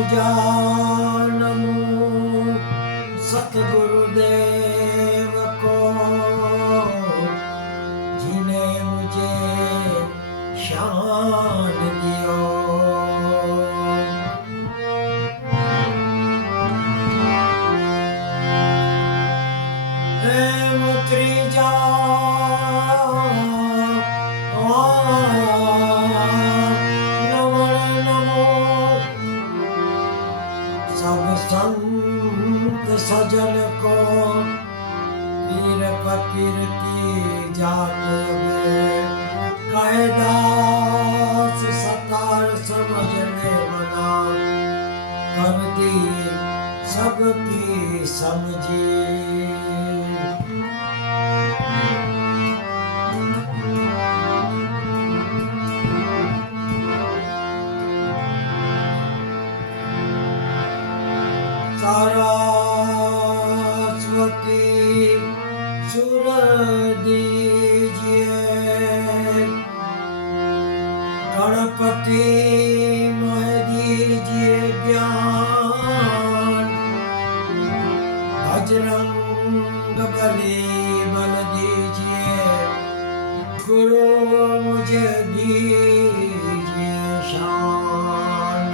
पूजा नमो सतगुरुदेव को, जिन्हें मुझे शान दियो। त्रिजा सब संत सजन को, वीर फकीर की जात में कैदास सतार समझने मना, कर दी सबकी समझी। सरस्वती सुर दीजिए, गणपति मह दीजिए ज्ञान, बजरंग बली बल दीजिए, गुरु मुझे दीजिए शान।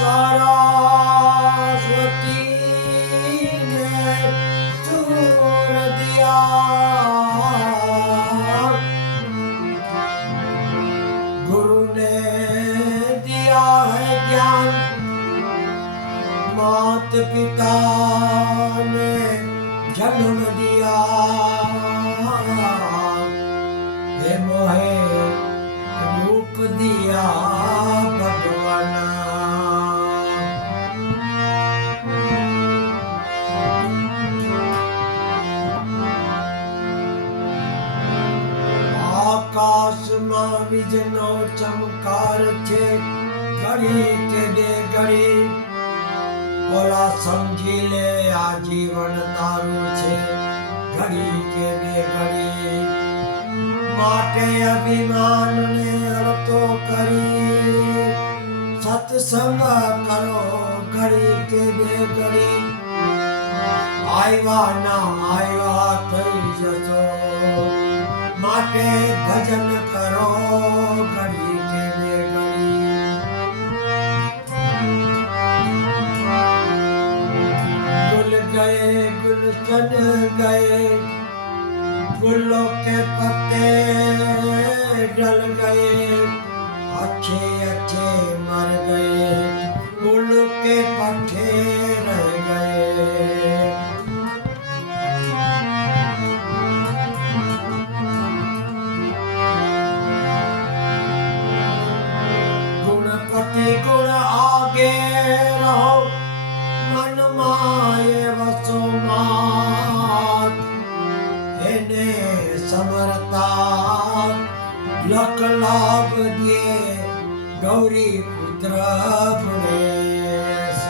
सरस्वती ने सूर दिया, गुरु ने दिया है ज्ञान, मात पिता ने जन्म दिया, हे मोहे रूप दिया भगवान। આકાશમાં વીજનો ચમકાર છે, ઘડી કે બે ઘડી બોલા સમજી લે આ જીવન તારું છે, ઘડી કે બે ઘડી માટે અભિમાનને અડતો કરી, સત્સંગ કરો ઘડી કે બે ઘડી, આવ્યા ના આવ્યા થઈ જશો, માટે ભજન કરો ઘડી કે બે ઘડી। गुल गए गुलशन गए, गुलों के पत्ते डल गए, अच्छे अच्छे मर गए, गुल के पत्ते रह गए। गुणपति गुण आगे रहो, मन माये वसो मात, एने समरता लख लाभ दिए, गौरी पुत्र गुणेश।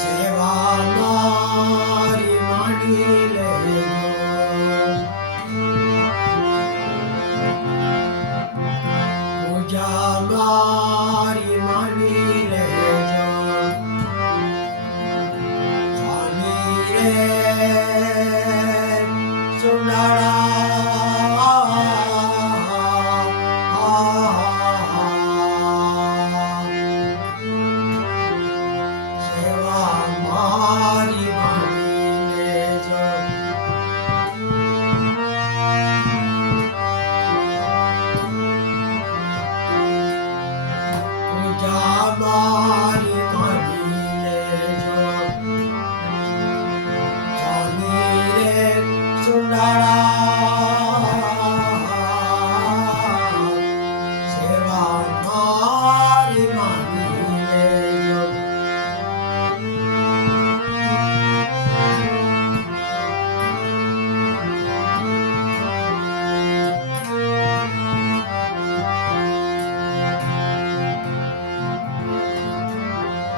सेवा मारी मानी लेजो, पूजा मारी मानी लेजो, स्वामी रे सुनाड़ा सेवा मारी मानी लेजो।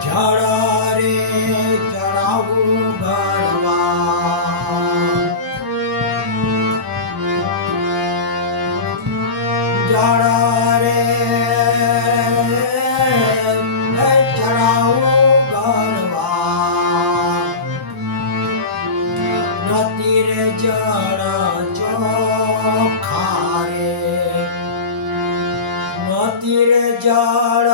ઝાડા રે ચડાવું ગરવા ઝાડા રે ચડાવું ગરવા નથી રે જળ ચોખા રે નથી રે જળ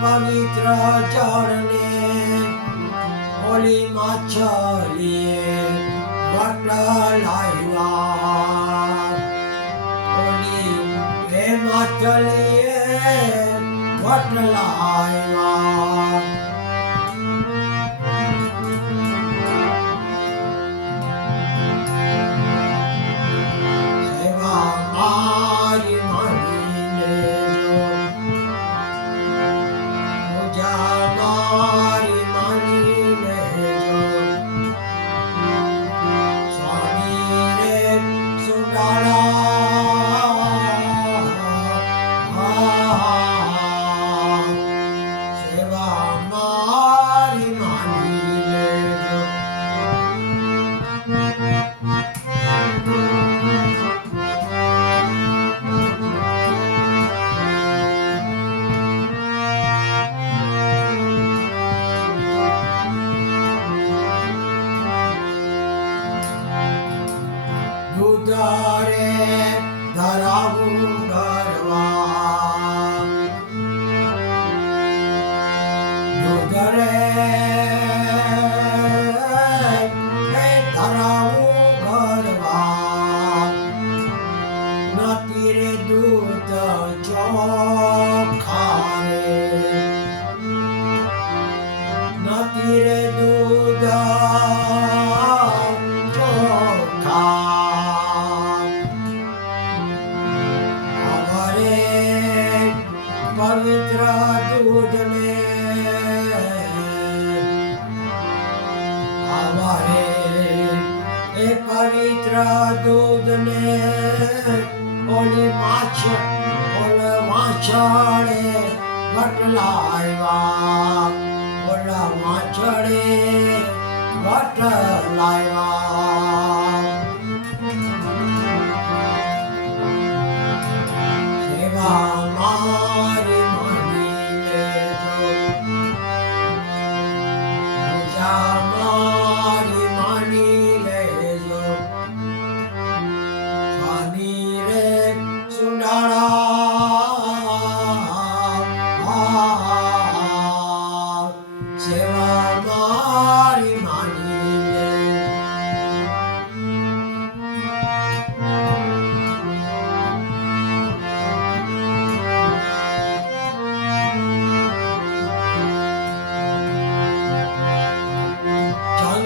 પવિત્ર જળને ઓલી માછલીએ વટ લાવ્યા ઓલી હે માછલીએ વટ લાવ્યા સેવા મારી માનીને મારી માની લેજો સ્વામી રે સુડાળા સેવા મારી માની લેજો દૂધરે ધરાવું ગરવા દૂધરે ધરાવું ગરવા નથી રે દૂધ ચોખા રે નથી રે દૂધ પવિત્ર દૂધને અમારે એ પવિત્ર દૂધને ઓલી માછડે વટલાવ્યા ઓલા માછડે વટલાવ્યા સેવા મારી માની લેજો પૂજા મારી માની લેજો સ્વામી રે સુડાળા સેવા મારી માની લેજો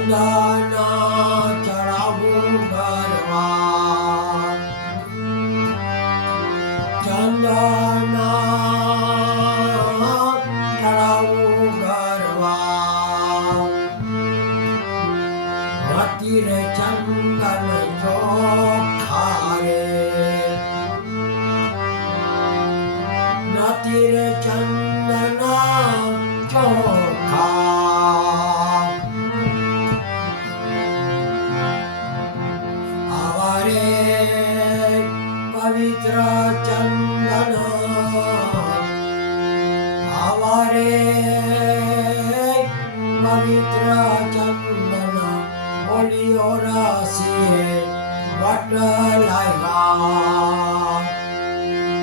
ચંદના ચડાવું ગરવા ચંદના ચડાવું ગરવા નથી રે ચંદન ચોખા રે નથી રે ચંદના ચોખા પવિત્ર ચંદન આવારે પવિત્ર ચંદન બોલીઓ રાશિએ વટ લાવ્યા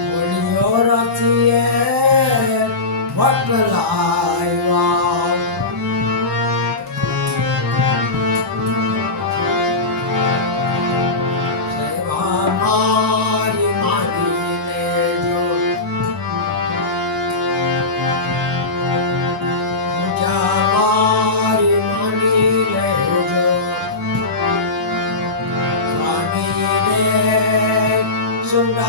બોલીઓ રાશિએ વટ લાવ્યા મારી માની લેજો પૂજા મારી માની લેજો સ્વામી રે સુડા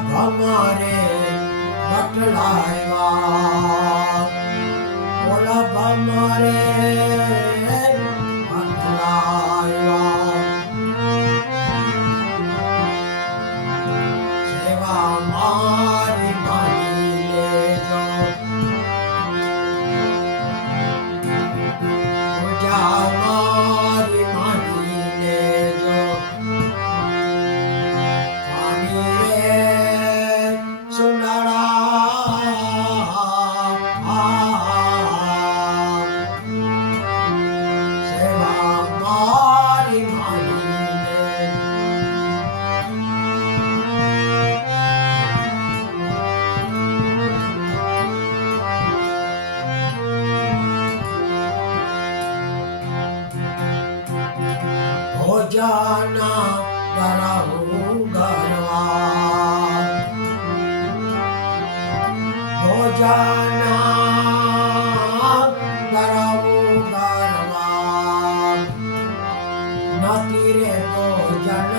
ભમરે બટલાવ્યા ઓલા ભમરે બટલાવ્યા સેવા મારી માની લેજો પૂજા મારી માની લેજો ભોજના કરાવું ગરવા ભોજના કરાવું ગરવા નથી રે ભોજન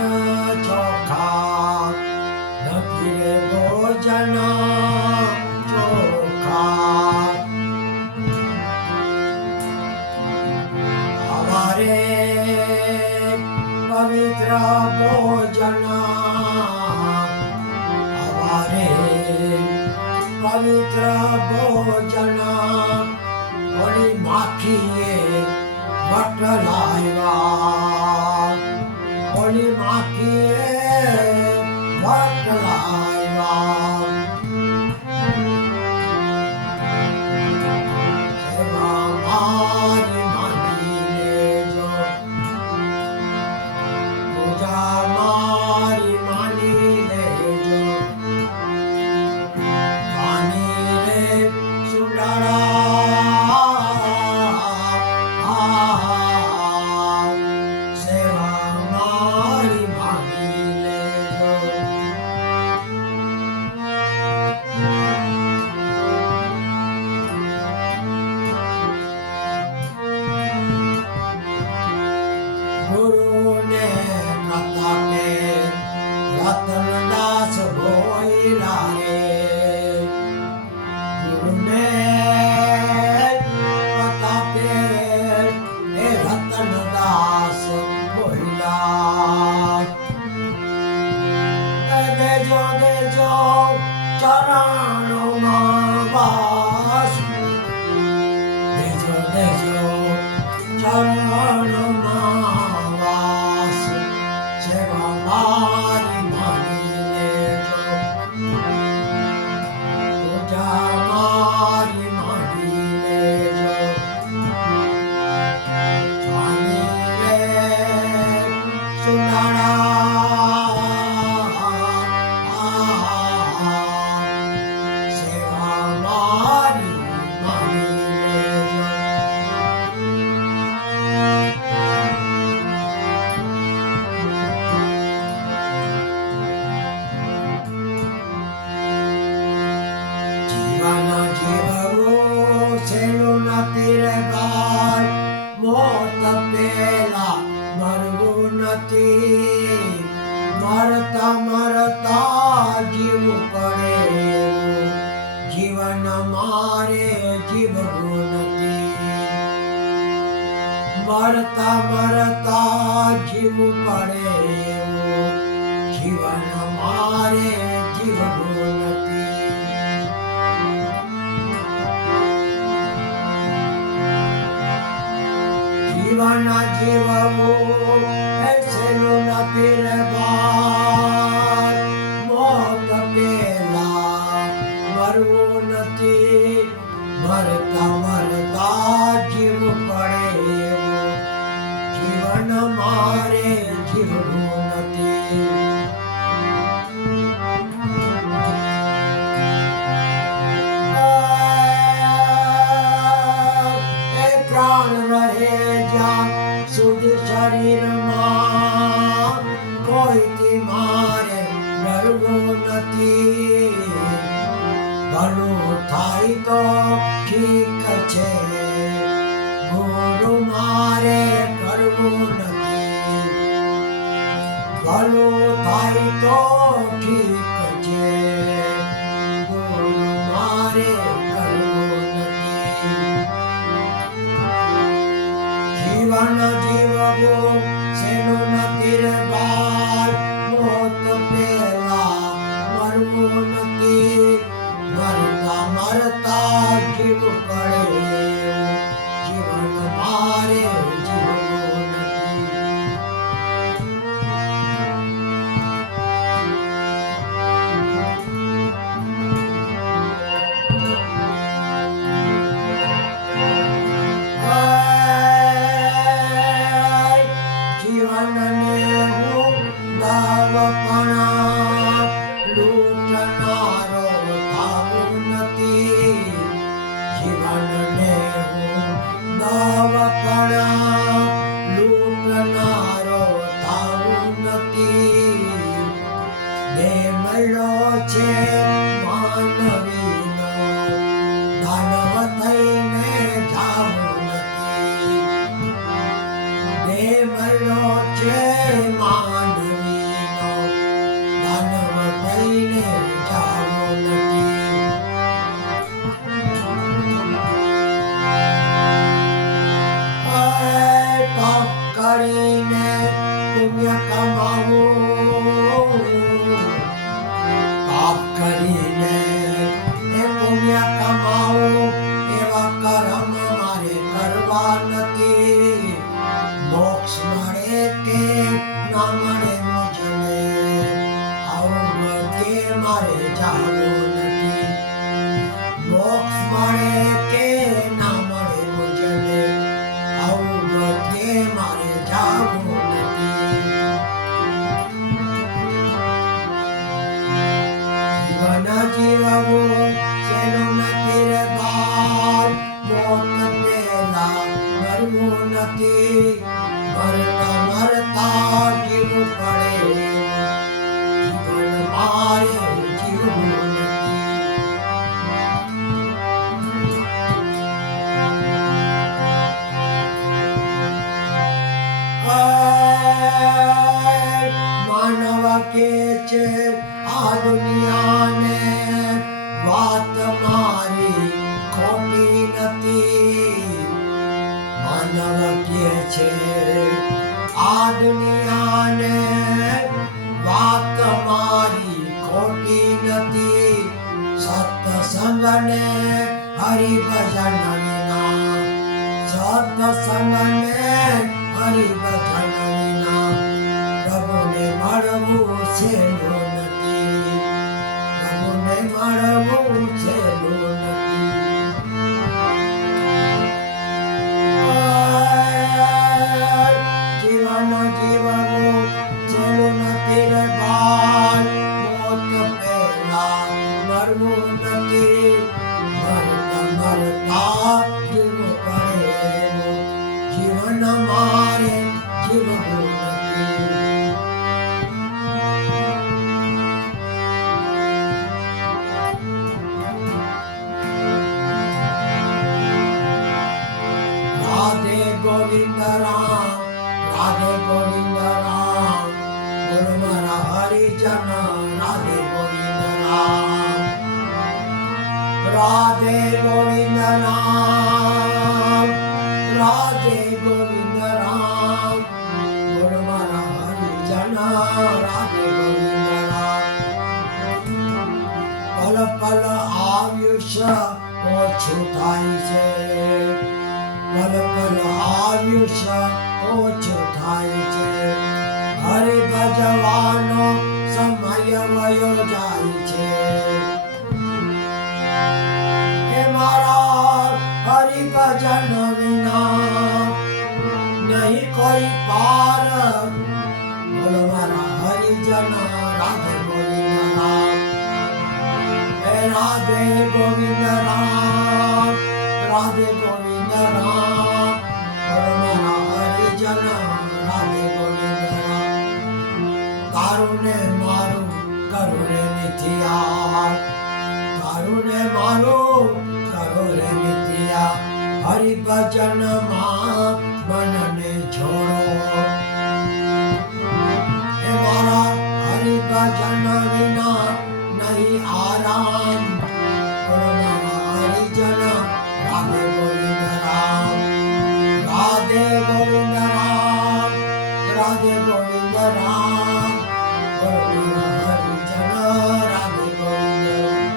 ચોખા નથી રે ભોજન ચોખા અમારે પવિત્ર ભોજન હવારે પવિત્ર ભોજન ઓલી માખીએ બટલાવ્યા ઓલી માખીએ બટલાવ્યા સેવા મારી માની લેજો મારી માની લેજો માની રે સુંદરા સેવા મારી માની લેજો ગુરુને પ્રતાપે રતનદાસ ભોયલા રે ગુરુને પ્રતાપે હે રતનદાસ ભોયલા દેજો દેજો ચરણોમાં વાસ દેજો દેજો ચરણોમાં વાસ સેવા મારી માની લેજો પૂજા મારી માની લેજો સ્વામી રે સુંદરા સેવા મારી માની લેજો જીવન જીવવું સહેલું નથી રે ભાઈ મોત પેલા મરવું નથી મરતા મરતા જીવવું પડે એવું જીવન મારે જીવવું નથી મરતા મરતા જીવવું પડે એવું જીવન મારે જીવવું નથી જીવન જીવવું એ સહેલું નથી રે ભાઈ મોત પેલા મરવું નથી મરતા મરતા જીવવું પડે એવું જીવન મારે જીવવું નથી પ્રાણ રહે જ્યાં સુધી શરીરમાં કોઈથી મારે ડરવું નથી ભલું થાય તો ઠીક છે ગુરુ મારે કરવું નથી ભલું થાય તો ઠીક છે મળ્યો છે માનવીનો દાનવ થઈને જાવો નથી. પાપ કરીને પુણ્ય કમાવું, પાપ કરીને પુણ્ય કમાવું એવા કર્મ મારે કરવા નથી. મોક્ષ મળે કે ના મળે મુજને આવું કે મારે જાવું નથી. મોક્ષ મળે કે ના મળે મુજને આવું કે મારે જાવું નથી. જીવન જીવવું સેનું નથી રે બાળ, મોત પેલા મરવું નથી. મરતા મરતા જીવવું પડે, જીવન મારે જીવવું નથી. માનવ કે છે આ દુનિયાને વાત મારી ખોટી નથી. માનવ કે છે આ દુનિયાને વાત મારી ખોટી નથી. સત્સંગને હરિભજન વિના, સત્સંગને હરિભજન વિના પ્રભુને મળવું સહેલું નથી. પ્રભુને મળવું સહેલું નથી. જીવન જીવવું સહેલું નથી રે બાળ, મોત પહેલા મરવું નથી. મરતા મરતા જીવવું પડે, જીવન મારે જીવવું નથી. રાધે ગોવિંદ રામ, રાધે ગોવિંદ રામ, બોલ મારા હરિજન રાધે ગોવિંદ રામ. રાધે ગોવિંદ રામ, રાધે ગોવિંદ રામ, બોલ મારા હરિજન રાધે ગોવિંદ રામ. પલ પલ આયુષ્ય ઓછું થાય છે, પલ પલ આયુષ્ય ઓછું થાય છે. હરિ ભજવાનો સમય વયો જાય છે. હે મારા હરિ ભજન વિના નહીં કોઈ પાર, બોલો મારા હરિજન રાધે ગોવિંદ રામ. હે રાધે ગોવિંદ રામ, રાધે ગોવિંદ રામ, બોલો મારા હરિજન રાધે ગોવિંદ રામ. તારું ને મારું કરું રે મિથિયા, તારું ને મારું કરો રે મિથિયા. હરિ ભજનમાં મનને છોડો. હે મારા હરિ ભજન વિના નહીં આરામ, બોલો મારા હરિજન રાધે ગોવિંદ રામ. રાધે ગોવિંદ રામ, રાધે ગોવિંદ રામ, બોલો મારા હરિજન રાધે ગોવિંદ રામ.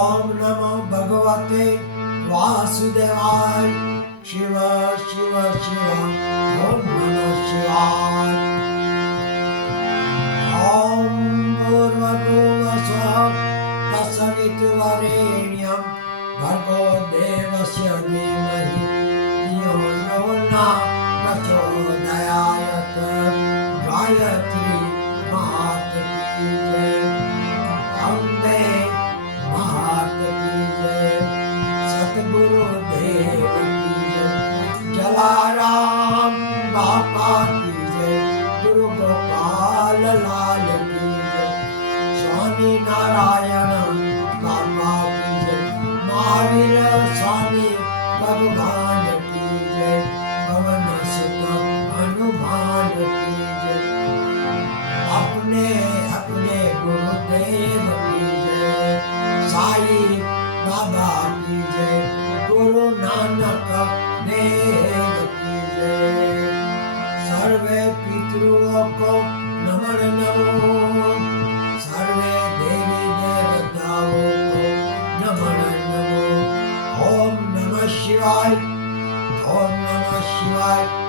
ઓમ નમો ભગવતે વાસુદેવાય. શિવ શિવ શિવ ઓમ નમઃ શિવાય. ઓમ ભૂર્ભુવઃ તત્સવિતુર્વરેણ્યં ભર્ગો દેવસ્ય ધીમહિ ધિયો યો ન પ્રચોદયાત. ગાયત્રી માત કી જય, અંબે માત કી જય, સતગુરુ દેવ કી જય, જલારામ બાપા કી જય, ગુરુ ગોપાલ લાલ કી જય, સ્વામી નારાયણ બાપા કી જય, મહાવીર સ્વામી ભગવાન કી જય, को नमन नमो। सर्वे देवी देवताओं को नमन नमो। ओम नमः शिवाय, ओम नमः शिवाय।